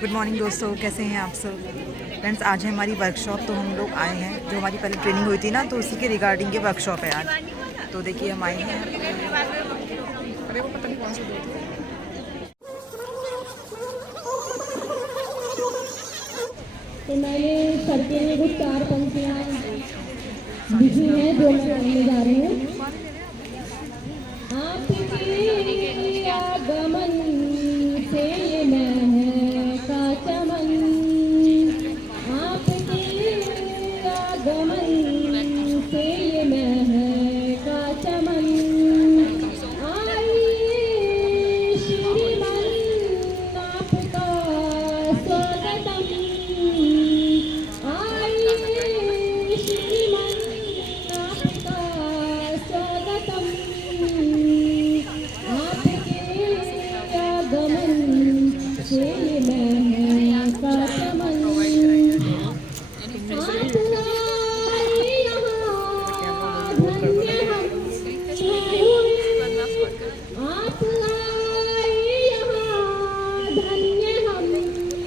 Good morning दोस्तों, कैसे हैं आप सब। फ्रेंड्स, आज है हमारी वर्कशॉप। तो हम लोग आए हैं, जो हमारी पहले ट्रेनिंग हुई थी ना, तो उसी के रिगार्डिंग ये वर्कशॉप है आज। तो देखिए हम आए हैं। अरे वो पता नहीं कौन सी तो मैंने सर्कल में कुछ 4 पंक्तियाँ लिखी हैं जो मैं पढ़ने जा रही हूँ। आपके आगमन से महका चमन, आपके आगमन से महका चमन, आई श्रीमन आपका स्वागतम, आई श्रीमन आपका स्वागतम, आपके आगमन से महका चमन, आप आए यहाँ धन्य हम हैं हुए, आप आए यहाँ धन्य हम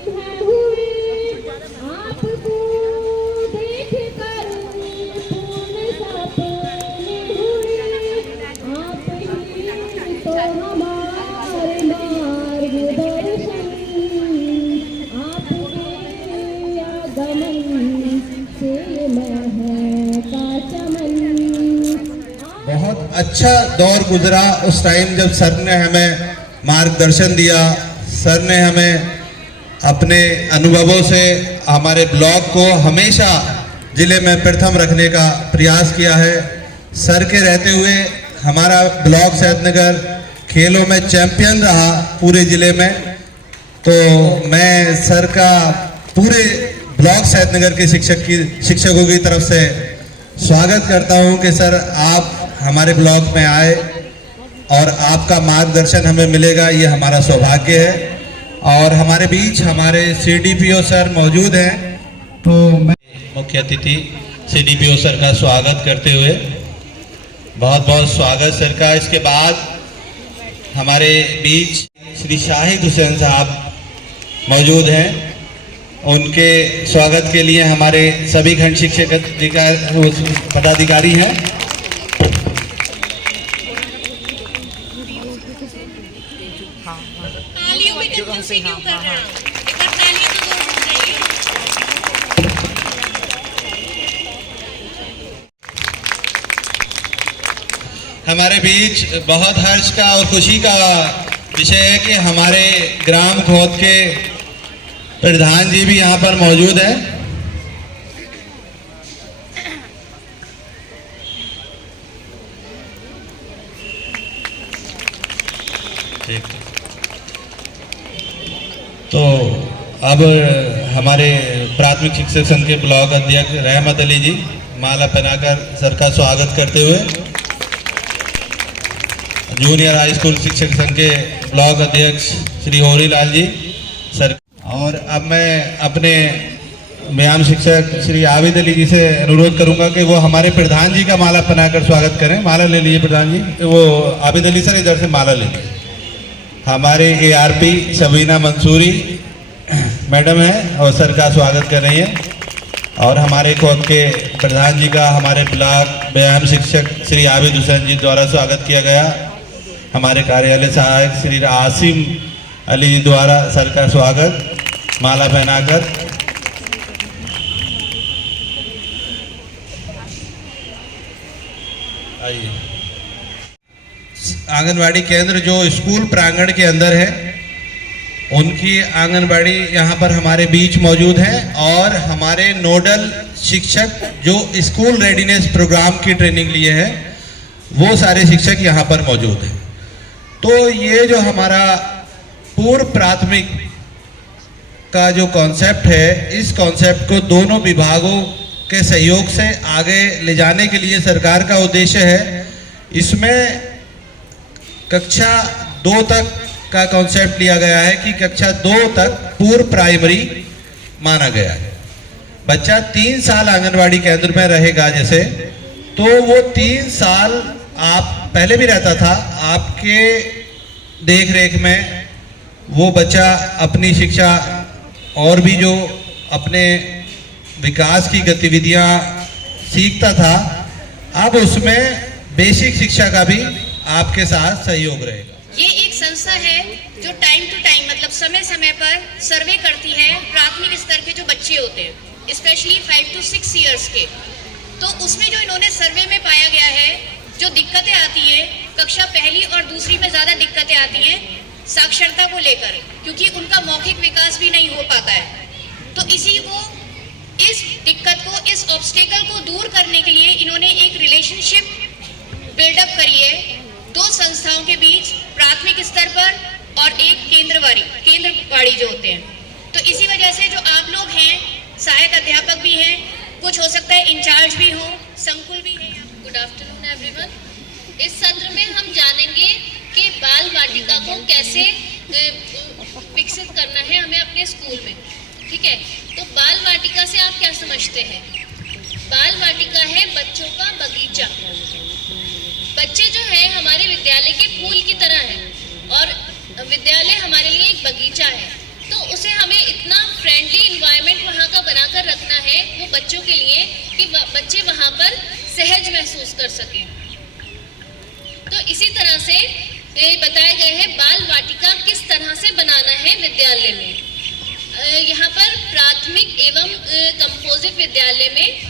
हैं हुए, आपको देख कर पूर्ण सपने हुए, आप ही तो हमारे मार्गदर्शन, आपके आगमन से महका चमन। बहुत अच्छा दौर गुजरा उस टाइम जब सर ने हमें मार्गदर्शन दिया। सर ने हमें अपने अनुभवों से हमारे ब्लॉक को हमेशा जिले में प्रथम रखने का प्रयास किया है। सर के रहते हुए हमारा ब्लॉक सैदनगर खेलों में चैंपियन रहा पूरे जिले में। तो मैं सर का पूरे ब्लॉक सैदनगर के शिक्षकों की तरफ से स्वागत करता हूं कि सर आप हमारे ब्लॉक में आए और आपका मार्गदर्शन हमें मिलेगा, ये हमारा सौभाग्य है। और हमारे बीच हमारे सीडीपीओ सर मौजूद हैं, तो मैं मुख्य अतिथि सीडीपीओ सर का स्वागत करते हुए बहुत बहुत स्वागत सर का। इसके बाद हमारे बीच श्री शाहिद हुसैन साहब मौजूद हैं। उनके स्वागत के लिए हमारे सभी खंड शिक्षक पदाधिकारी हैं। तालियों में कंजूसी क्यों कर रहे हैं? एक बार तालियां तो दो हो जाइए। हमारे बीच बहुत हर्ष का और खुशी का विषय है कि हमारे ग्राम खोद के प्रधान जी भी यहाँ पर मौजूद हैं। ठीक, तो अब हमारे प्राथमिक शिक्षक संघ के ब्लॉक अध्यक्ष रहमत अली जी माला पहनाकर सर का स्वागत करते हुए, जूनियर हाई स्कूल शिक्षक संघ के ब्लॉक अध्यक्ष श्री होरीलाल जी सर। और अब मैं अपने व्यायाम शिक्षक श्री आबिद अली जी से अनुरोध करूंगा कि वो हमारे प्रधान जी का माला पहनाकर स्वागत करें। माला ले लीजिए प्रधान जी। वो आबिद अली सर इधर से माला ले लीजिए। हमारे एआरपी सबीना मंसूरी मैडम है और सर का स्वागत कर रही है। और हमारे खोद के प्रधान जी का हमारे ब्लॉक व्यायाम शिक्षक श्री आबिद हुसैन जी द्वारा स्वागत किया गया। हमारे कार्यालय सहायक श्री आसिम अली जी द्वारा सर का स्वागत माला पहनाकर। आइए। आंगनवाड़ी केंद्र जो स्कूल प्रांगण के अंदर है, उनकी आंगनबाड़ी यहाँ पर हमारे बीच मौजूद है। और हमारे नोडल शिक्षक जो स्कूल रेडीनेस प्रोग्राम की ट्रेनिंग लिए हैं, वो सारे शिक्षक यहाँ पर मौजूद हैं। तो ये जो हमारा पूर्व प्राथमिक का जो कॉन्सेप्ट है, इस कॉन्सेप्ट को दोनों विभागों के सहयोग से आगे ले जाने के लिए सरकार का उद्देश्य है। इसमें कक्षा 2 तक का कॉन्सेप्ट लिया गया है कि कक्षा 2 तक पूर्व प्राइमरी माना गया है। बच्चा 3 साल आंगनवाड़ी केंद्र में रहेगा जैसे, तो वो 3 साल आप पहले भी रहता था, आपके देख रेख में वो बच्चा अपनी शिक्षा और भी जो अपने विकास की गतिविधियां सीखता था, अब उसमें बेसिक शिक्षा का भी आपके साथ सहयोग रहेगा। ये एक संस्था है जो टाइम टू टाइम मतलब समय समय पर सर्वे करती है प्राथमिक स्तर के जो बच्चे होते हैं, स्पेशली 5 to 6 ईयर्स के। तो उसमें जो इन्होंने सर्वे में पाया गया है, जो दिक्कतें आती हैं कक्षा पहली और दूसरी में ज़्यादा दिक्कतें आती हैं साक्षरता को लेकर, क्योंकि उनका मौखिक विकास भी नहीं हो पाता है। तो इस दिक्कत को, इस ऑब्स्टेकल को दूर करने के लिए इन्होंने एक रिलेशनशिप बिल्डअप करी है दो संस्थाओं के बीच, प्राथमिक स्तर पर और एक केंद्रवाड़ी जो होते हैं। तो इसी वजह से जो आप लोग हैं, सहायक अध्यापक भी हैं, कुछ हो सकता है इंचार्ज भी हो, संकुल भी है। Good afternoon everyone. इस सत्र में हम जानेंगे कि बाल वाटिका को कैसे विकसित करना है हमें अपने स्कूल में। ठीक है, तो बाल वाटिका से आप क्या समझते हैं? बाल वाटिका है बच्चों का बगीचा। बच्चे जो है हमारे विद्यालय के फूल की तरह हैं और विद्यालय हमारे लिए एक बगीचा है। तो उसे हमें इतना फ्रेंडली इन्वायरमेंट वहाँ का बनाकर रखना है वो बच्चों के लिए कि बच्चे वहाँ पर सहज महसूस कर सकें। तो इसी तरह से बताया गया है बाल वाटिका किस तरह से बनाना है विद्यालय में। यहाँ पर प्राथमिक एवं कंपोजिट विद्यालय में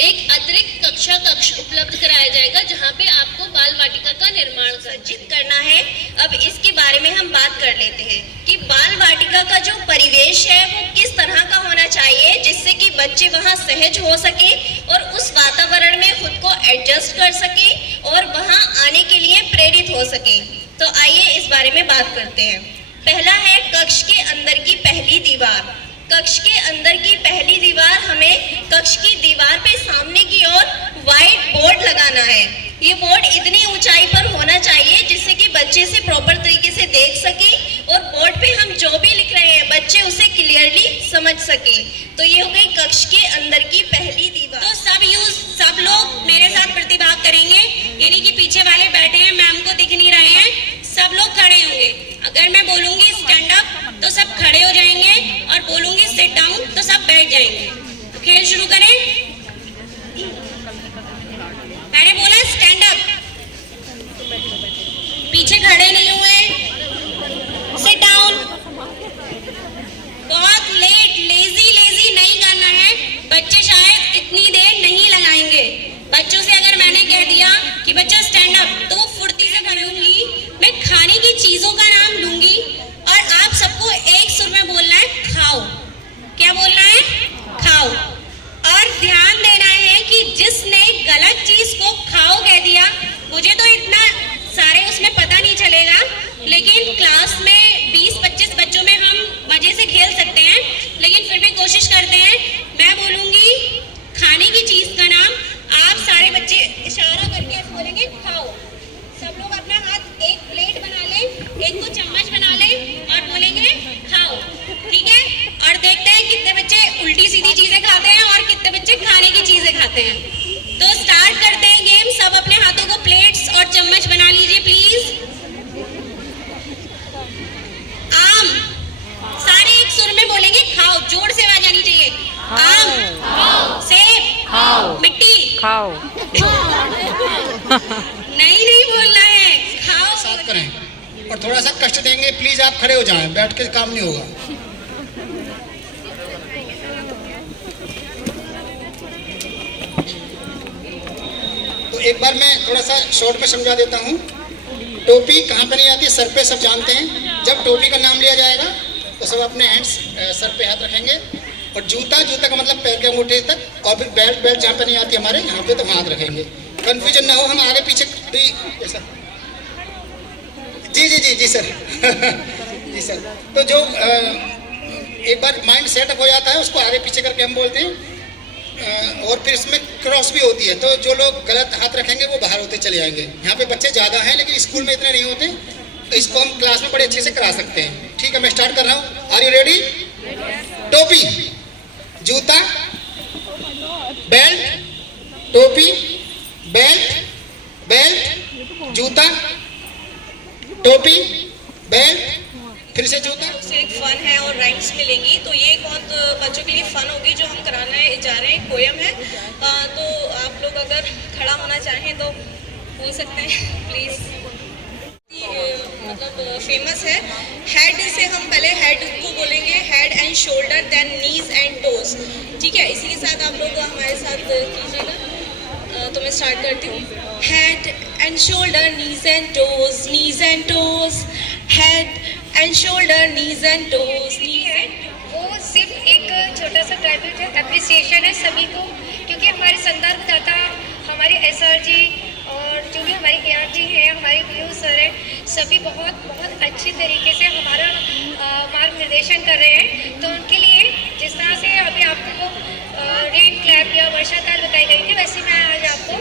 एक अतिरिक्त कक्ष उपलब्ध कराया जाएगा जहाँ पे आपको बाल वाटिका का निर्माण सज्जित करना है। अब इसके बारे में हम बात कर लेते हैं कि बाल वाटिका का जो परिवेश है वो किस तरह का होना चाहिए जिससे कि बच्चे वहाँ सहज हो सके और उस वातावरण में खुद को एडजस्ट कर सके और वहाँ आने के लिए प्रेरित हो सके। तो आइए इस बारे में बात करते हैं। पहला है कक्ष के अंदर की पहली दीवार। कक्ष के अंदर की पहली दीवार, हमें कक्ष की दीवार पे सामने की ओर व्हाइट बोर्ड लगाना है। ये बोर्ड इतनी ऊंचाई पर होना चाहिए जिससे कि बच्चे से प्रॉपर तरीके से देख सके और बोर्ड पे हम जो भी लिख रहे हैं बच्चे उसे क्लियरली समझ सके। तो ये हो गई कक्ष के अंदर की पहली दीवार। तो सब लोग मेरे साथ प्रतिभाग करेंगे, यानी कि पीछे वाले बैठे हैं, मैम को दिख नहीं रहे हैं, सब लोग खड़े होंगे। अगर मैं बोलूंगी स्टैंड अप तो सब खड़े हो जाएंगे और बोलूंगी सिट डाउन तो सब बैठ जाएंगे। तो खेल शुरू करें। मैंने बोला स्टैंड अप, पीछे खड़े नहीं हुए, सिट डाउन। बहुत लेजी नहीं करना है, बच्चे शायद इतनी देर नहीं लगाएंगे। बच्चों से अगर मैंने कह दिया कि बच्चा स्टैंड अप तो वो फुर्ती से खड़े होंगी। मैं खाने की चीजों का नाम लूंगी और आप सबको एक सुर में बोलना है खाओ। क्या बोलना है? खाओ। और ध्यान देना है कि जिसने गलत चीज को खाओ कह दिया, मुझे तो इतना सारे उसमें पता नहीं चलेगा, लेकिन क्लास में 20-25 बच्चों में हम मजे से खेल सकते हैं, लेकिन फिर भी कोशिश करते हैं। मैं बोलूंगी खाने की चीज का नाम, आप सारे बच्चे इशारा करके बोलेंगे खाओ। सब लोग अपना हाथ एक प्लेट बना लें, एक को चम्मच बना लें और बोलेंगे खाओ। ठीक है, और देखते हैं कितने बच्चे उल्टी सीधी चीजें खाते हैं और कितने बच्चे खाने की चीजें खाते हैं। तो स्टार्ट करते हैं गेम। सब अपने हाथों को प्लेट्स और चम्मच बना लीजिए प्लीज। आम, सारे एक सुर में बोलेंगे खाओ, जोर से आवाज आनी चाहिए। आम, सेब, मिट्टी, खाओ। नहीं बोलना है, खाओ। साथ करें और थोड़ा सा कष्ट देंगे। प्लीज आप खड़े हो जाएं, बैठ के काम नहीं होगा। तो एक बार मैं थोड़ा सा शॉर्ट में समझा देता हूँ। टोपी कहाँ पे नहीं आती, सर पे सब जानते हैं। जब टोपी का नाम लिया जाएगा तो सब अपने हैंड्स सर पे हाथ रखेंगे और जूता का मतलब पैर के अंगूठे तक, और फिर बेल्ट जहाँ पे नहीं आती हमारे यहाँ पे तो हाथ रखेंगे। कंफ्यूजन ना हो, हम आगे पीछे भी ऐसा। जी सर जी सर। तो जो एक बार माइंड सेटअप हो जाता है उसको आगे पीछे करके हम बोलते हैं। और फिर इसमें क्रॉस भी होती है, तो जो लोग गलत हाथ रखेंगे वो बाहर होते चले जाएंगे। यहाँ पे बच्चे ज़्यादा हैं लेकिन स्कूल में इतने नहीं होते, तो इसको हम क्लास में बड़े अच्छे से करा सकते हैं। ठीक है, मैं स्टार्ट कर रहा हूँ। Are you ready? टोपी, जूता, बेल्ट, टोपी, बेल्ट, जूता, टोपी, बेल्ट, फिर से जूता। से एक फन है और राइम्स मिलेंगी, तो ये बहुत बच्चों के लिए फन होगी जो हम कराने जा रहे हैं। पोयम है, तो आप लोग अगर खड़ा होना चाहें तो हो सकते हैं प्लीज़। मतलब फेमस है। हेड से हम पहले हेड को बोलेंगे, head and shoulder, then knees and toes. ठीक है, इसी के साथ आप लोग हमारे साथ कीजिएगा। तो मैं स्टार्ट करती हूँ। Head and shoulder, knees and toes, knees and toes, head and shoulder, knees and toes, knees and. वो सिर्फ एक छोटा सा ट्राइब्यूट है, अप्रिसिएशन है सभी को, क्योंकि हमारे संदर्भदाता हमारे SR जी और जो भी हमारे AR जी हैं, हमारे PU सर हैं, सभी बहुत बहुत अच्छी तरीके से हमारा मार्गनिर्देशन कर रहे हैं। तो उनके लिए जिस तरह से अभी आपको रेन क्लैप या वर्षा ताल बताई गई थी, वैसे मैं आज आपको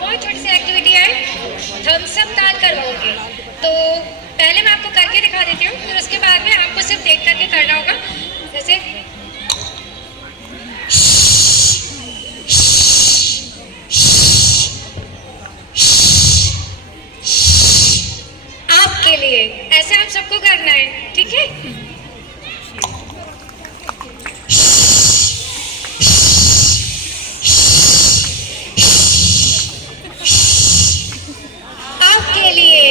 बहुत छोटी सी एक्टिविटी है, थम्स अप ताल करवाऊंगी। तो पहले मैं आपको करके दिखा देती हूँ, फिर उसके बाद में आपको सिर्फ देख करके करना होगा। जैसे आपके लिए ऐसे आप सबको करना है, ठीक है? आपके लिए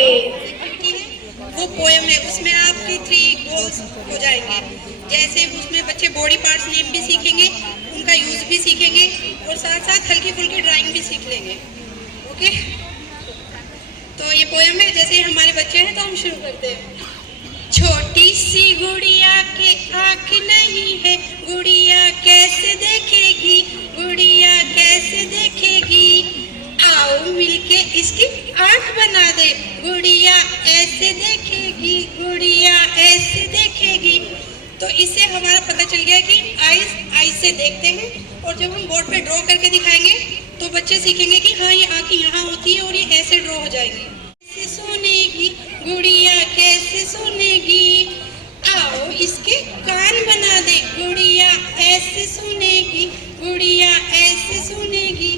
वो पोएम है, उसमें आपकी 3 गोल्स हो जाएंगे। जैसे उसमें बच्चे बॉडी पार्ट्स नेम भी सीखेंगे, उनका यूज भी सीखेंगे और साथ साथ हल्की फुल्की ड्राइंग भी सीख लेंगे। ओके, तो ये पोएम है। जैसे हमारे बच्चे हैं तो हम शुरू करते हैं। छोटी सी गुड़िया के आँख नहीं है, गुड़िया कैसे देखेगी, गुड़िया कैसे देखेगी, आओ मिलके इसकी आँख बना दे, गुड़िया ऐसे देखेगी, गुड़िया ऐसे देखेगी। तो इससे हमारा पता चल गया कि आइज से देखते हैं, और जब हम बोर्ड पे ड्रॉ करके दिखाएंगे तो बच्चे सीखेंगे कि हाँ ये आँखें यहाँ होती है और ये ऐसे ड्रॉ हो जाएंगी। कैसे सुनेगी गुड़िया, कैसे सुनेगी, आओ इसके कान बना दे, गुड़िया ऐसे सुनेगी, गुड़िया ऐसे सुनेगी।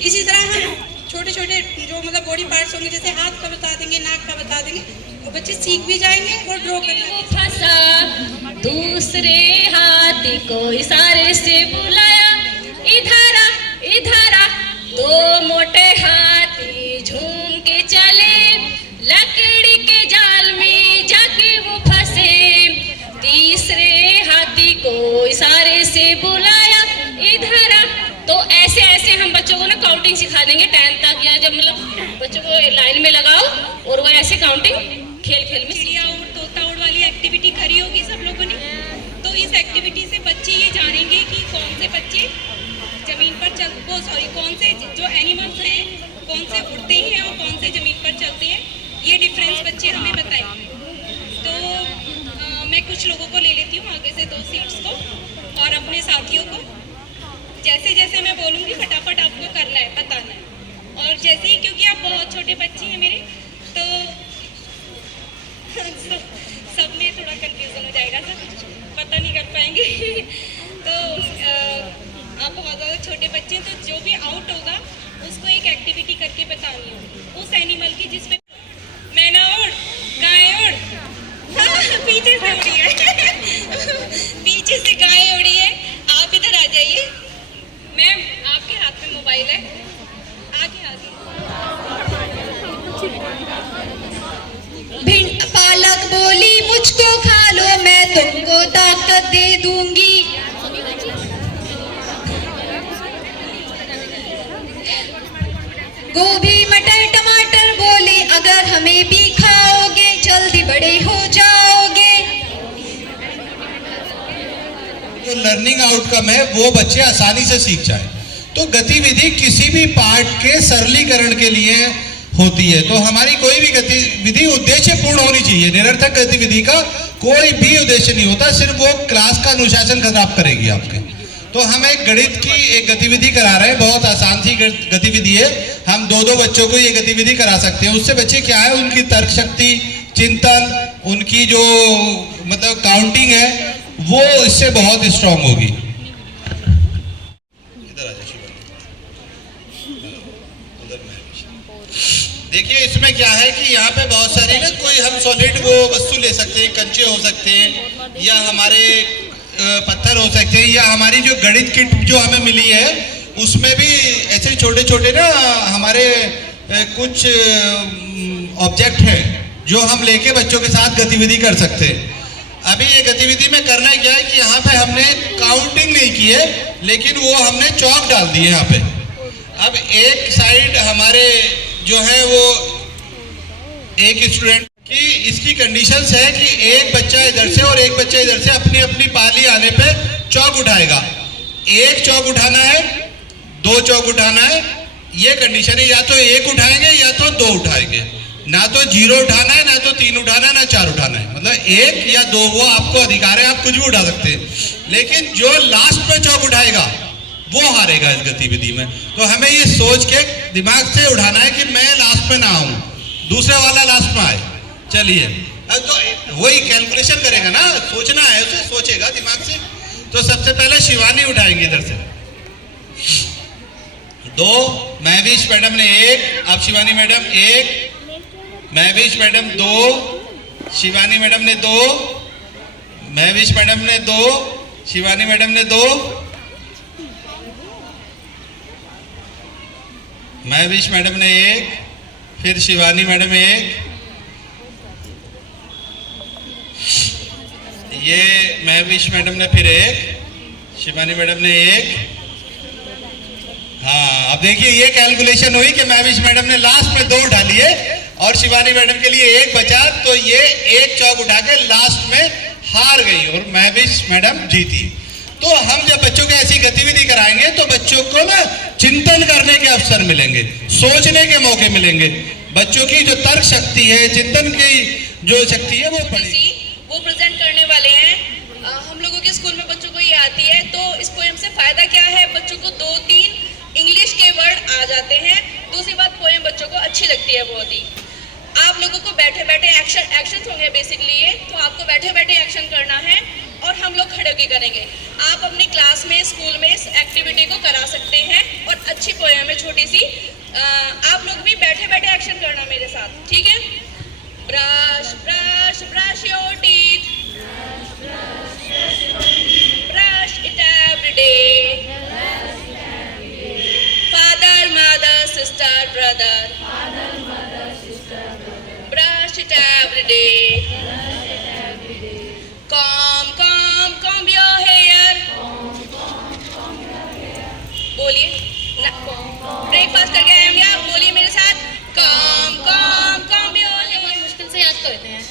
इसी तरह हम छोटे छोटे जो मतलब बॉडी पार्ट्स होंगे, जैसे हाथ का बता देंगे, नाक का बता देंगे, और बच्चे सीख भी जाएंगे और ड्रॉ कर लेंगे। फंसा दूसरे हाथी को इशारे से बुलाया, इधर आ, इधर आ। 2 मोटे हाथी झूम के चले, लकड़ी के जाल में जाके वो फंसे। तीसरे हाथी को इशारे से बुलाया, इधर आ। तो ऐसे ऐसे हम बच्चों को ना काउंटिंग सिखा देंगे 10 तक, या जब मतलब बच्चों को लाइन में लगाओ और वो ऐसे काउंटिंग खेल खेल में। चिड़िया उड़, तोता उड़ वाली एक्टिविटी करी होगी सब लोगों ने। तो इस एक्टिविटी से बच्चे ये जानेंगे कि कौन से बच्चे जमीन पर कौन से जो एनिमल्स हैं कौन से उड़ते हैं और कौन से जमीन पर चलते हैं, ये डिफरेंस बच्चे हमें बताएंगे। तो मैं कुछ लोगों को ले लेती हूँ आगे से 2 सीट्स को, और अपने साथियों को जैसे जैसे मैं बोलूँगी फटाफट आपको करना है, बताना है। और जैसे ही, क्योंकि आप बहुत छोटे बच्चे हैं मेरे, तो सब में थोड़ा कंफ्यूजन हो जाएगा, सब पता नहीं कर पाएंगे। तो आप बहुत ज़्यादा छोटे बच्चे हैं, तो जो भी आउट होगा उसको एक एक्टिविटी करके बतानी है उस एनिमल की जिसमें मैना उड़, गाय उड़, पीछे से उड़ी है पीछे से गाय उड़ी है। आप इधर आ जाइए मैम, आपके हाथ में मोबाइल है, आगे आगे। पालक बोली मुझको खा लो, मैं तुमको ताकत दे दूंगी। गोभी मटर टमाटर बोले, अगर हमें भी खाओगे जल्दी बड़े हो जाओगे। जो लर्निंग आउटकम है वो बच्चे आसानी से सीख जाए। तो गतिविधि किसी भी पार्ट के सरलीकरण के लिए होती है। तो हमारी कोई भी गतिविधि उद्देश्य पूर्ण होनी चाहिए। निरर्थक गतिविधि का कोई भी उद्देश्य नहीं होता, सिर्फ वो क्लास का अनुशासन खराब करेगी आपके। तो हम एक गणित की एक गतिविधि करा रहे हैं, बहुत आसान सी गतिविधि है। हम 2-2 बच्चों को ये गतिविधि करा सकते हैं। उससे बच्चे क्या है, उनकी तर्क शक्ति, चिंतन, उनकी जो मतलब काउंटिंग है वो इससे बहुत स्ट्रांग होगी। इधर आ जाओ, देखिए इसमें क्या है कि यहाँ पे बहुत सारी ना, कोई हम सॉलिड वो वस्तु ले सकते हैं, कंचे हो सकते हैं, या हमारे पत्थर हो सकते हैं, या हमारी जो गणित किट जो हमें मिली है उसमें भी ऐसे छोटे छोटे ना हमारे कुछ ऑब्जेक्ट हैं जो हम लेके बच्चों के साथ गतिविधि कर सकते हैं। अभी ये गतिविधि में करना क्या है कि यहाँ पे हमने काउंटिंग नहीं की है, लेकिन वो हमने चौक डाल दिए यहाँ पे। अब एक साइड हमारे जो है वो एक स्टूडेंट की इसकी कंडीशंस है कि एक बच्चा इधर से और एक बच्चा इधर से अपनी अपनी पाली आने पे चौक उठाएगा। एक चौक उठाना है, दो चौक उठाना है, ये कंडीशन है। या तो एक उठाएंगे या तो दो उठाएंगे, ना तो 0 उठाना है, ना तो 3 उठाना है, ना 4 उठाना है। मतलब 1 या 2 वो आपको अधिकार है, आप कुछ भी उठा सकते हैं। लेकिन जो लास्ट में चौक उठाएगा वो हारेगा इस गतिविधि में। तो हमें ये सोच के दिमाग से उठाना है कि मैं लास्ट में ना आऊं, दूसरे वाला लास्ट में आए। चलिए, तो वही कैलकुलेशन करेगा ना, सोचना है उसे, सोचेगा दिमाग से। तो सबसे पहले शिवानी उठाएंगे इधर से 2, महवीश मैडम ने 1, अब Shivani madam 1, Mahvish madam 2, Shivani madam ने 2, महवीश मैडम ने 2, शिवानी मैडम ने 2, महवीश मैडम ने 1, फिर शिवानी मैडम 1, ये महवीश मैडम ने फिर 1, शिवानी मैडम ने 1। हाँ, अब देखिए ये कैलकुलेशन हुई कि महवीश मैडम ने लास्ट में 2 उठा लिए और शिवानी मैडम के लिए 1 बचा, तो ये 1 चौक उठा के लास्ट में हार गई और महवीश मैडम जीती। तो हम जब बच्चों को ऐसी गतिविधि कराएंगे तो बच्चों को ना चिंतन करने के अवसर मिलेंगे, सोचने के मौके मिलेंगे। बच्चों की जो तर्क शक्ति है, चिंतन की जो शक्ति है वो बढ़ेगी। वो प्रेजेंट करने वाले हैं। हम लोगों के स्कूल में बच्चों को ये आती है, तो इस पोएम से फायदा क्या है? बच्चों को 2-3 इंग्लिश के वर्ड आ जाते हैं। दूसरी बात, पोएम बच्चों को अच्छी लगती है बहुत ही। आप लोगों को बैठे बैठे एक्शन होंगे बेसिकली ये, तो आपको बैठे बैठे एक्शन करना है और हम लोग खड़े होकर करेंगे। आप अपनी क्लास में, स्कूल में इस एक्टिविटी को करा सकते हैं और अच्छी पोएम है छोटी सी। आप लोग भी बैठे बैठे एक्शन करना मेरे साथ, ठीक है? Brush brush brush your teeth, brush it every day, father mother sister brother, brush it every day, comb your hair, बोलिए, ब्रेकफास्ट करके आए हम क्या? बोलिए मेरे साथ, comb your hair। बहुत मुश्किल से याद करते हैं,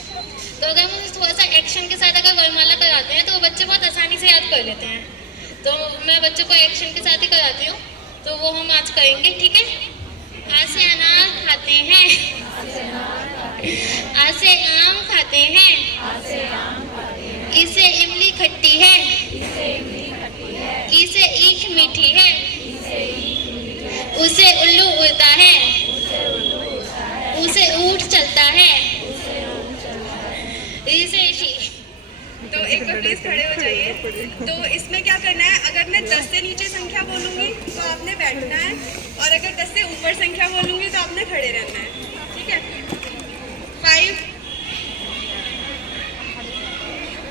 तो अगर हम थोड़ा सा एक्शन के साथ अगर वर्णमाला कराते हैं तो वो बच्चे बहुत आसानी से याद कर लेते हैं। तो मैं बच्चों को एक्शन के साथ ही कराती हूँ, तो वो हम आज करेंगे, ठीक है? आज से अनार खाते हैं, आज से आम खाते हैं, इसे इमली खट्टी है, इसे ईख मीठी है, उसे उल्लू उड़ता है, उसे ऊँट चलता है, इसे तो एक बार प्लीज खड़े हो जाइए। तो इसमें क्या करना है? अगर मैं 10 से नीचे संख्या बोलूंगी तो आपने बैठना है, और अगर 10 से ऊपर संख्या बोलूंगी तो आपने खड़े रहना है, ठीक है? 5,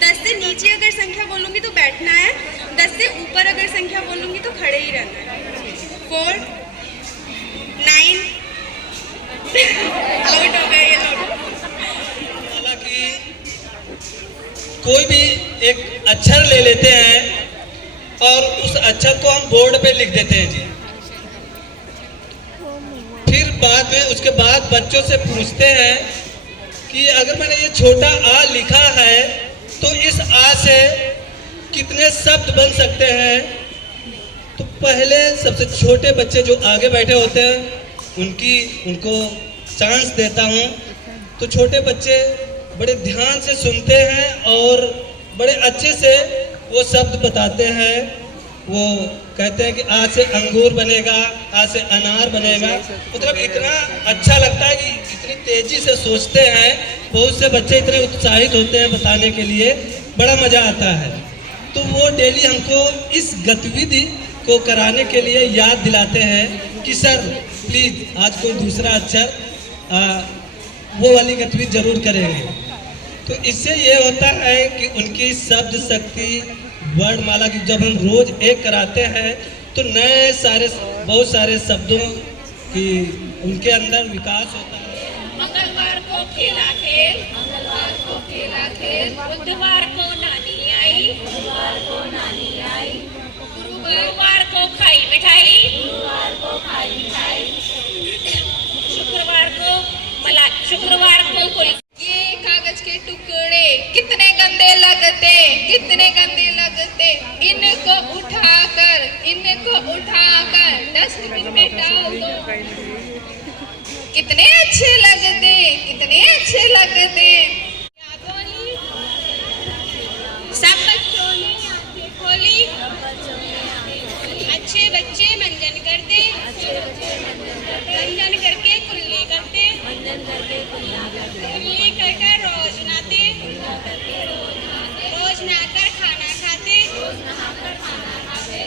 10 से नीचे अगर संख्या बोलूंगी तो बैठना है, 10 से ऊपर अगर संख्या बोलूंगी तो खड़े ही रहना है। 4, 9 आउट हो गए ये लोग। कोई भी एक अक्षर ले लेते हैं और उस अक्षर को हम बोर्ड पे लिख देते हैं जी। फिर बाद में उसके बाद बच्चों से पूछते हैं कि अगर मैंने ये छोटा आ लिखा है तो इस आ से कितने शब्द बन सकते हैं? तो पहले सबसे छोटे बच्चे जो आगे बैठे होते हैं उनको चांस देता हूँ। तो छोटे बच्चे बड़े ध्यान से सुनते हैं और बड़े अच्छे से वो शब्द बताते हैं। वो कहते हैं कि आज से अंगूर बनेगा, आज से अनार बनेगा। मतलब इतना अच्छा लगता है कि इतनी तेजी से सोचते हैं। बहुत से बच्चे इतने उत्साहित होते हैं बताने के लिए, बड़ा मज़ा आता है। तो वो डेली हमको इस गतिविधि को कराने के लिए याद दिलाते हैं कि सर प्लीज आज कोई दूसरा अक्षर वो वाली गतिविधि जरूर करेंगे। तो इससे ये होता है कि उनकी शब्द शक्ति वर्णमाला की जब हम रोज एक कराते हैं तो नए सारे बहुत सारे शब्दों की उनके अंदर विकास होता है। मंगलवार को खेला खेल, बुधवार को नानी आई, गुरुवार को खाई मिठाई, शुक्रवार को कुल। ये कागज के टुकड़े कितने गंदे लगते, कितने गंदे लगते। इनको उठाकर डस्टबिन में डाल दो। कितने अच्छे लगते, कितने अच्छे लगते। सब बच्चों ने आंखें खोली, अच्छे बच्चे मंजन करते, मंजन करके कुल्ली करते, कुल्ली करके रोज नहाते, रोज नहाकर खाना खाते,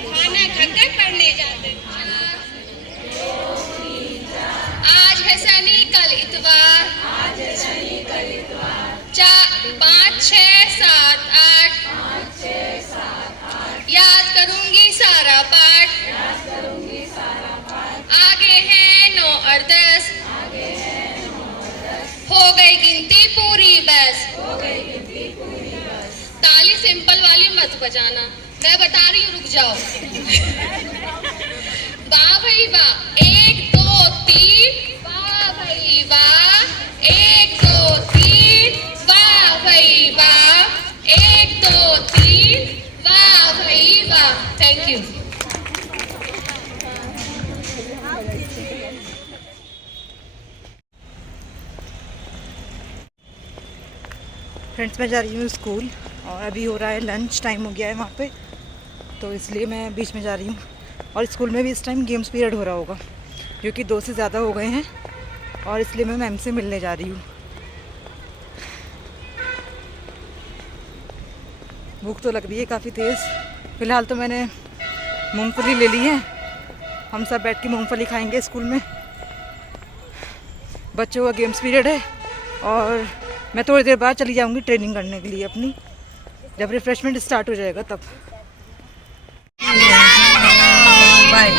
खाना खाकर पढ़ने जाते। आज है शनि कल इतवार, 5, 6, 7, 8 याद करूंगी सारा पाठ। आगे है 9 और 10, हो गई गिनती पूरी बस। ताली सिंपल वाली मत बजाना, मैं बता रही हूँ, रुक जाओ। वाह भाई वाह, 1 2 3, वाह भाई वाह, 1 2 3, वाह भाई वाह, 1 2 3, वाह भाई वाह। Thank you. फ्रेंड्स मैं जा रही हूँ स्कूल और अभी हो रहा है लंच टाइम, हो गया है वहाँ पे, तो इसलिए मैं बीच में जा रही हूँ। और स्कूल में भी इस टाइम गेम्स पीरियड हो रहा होगा क्योंकि 2 से ज़्यादा हो गए हैं और इसलिए मैं मैम से मिलने जा रही हूँ। भूख तो लग रही है काफ़ी तेज़। फ़िलहाल तो मैंने मूंगफली ले ली है, हम सब बैठ के मूंगफली खाएंगे स्कूल में। बच्चों का गेम्स पीरियड है और मैं थोड़ी देर बाद चली जाऊंगी ट्रेनिंग करने के लिए अपनी, जब रिफ्रेशमेंट स्टार्ट हो जाएगा तब। बाय।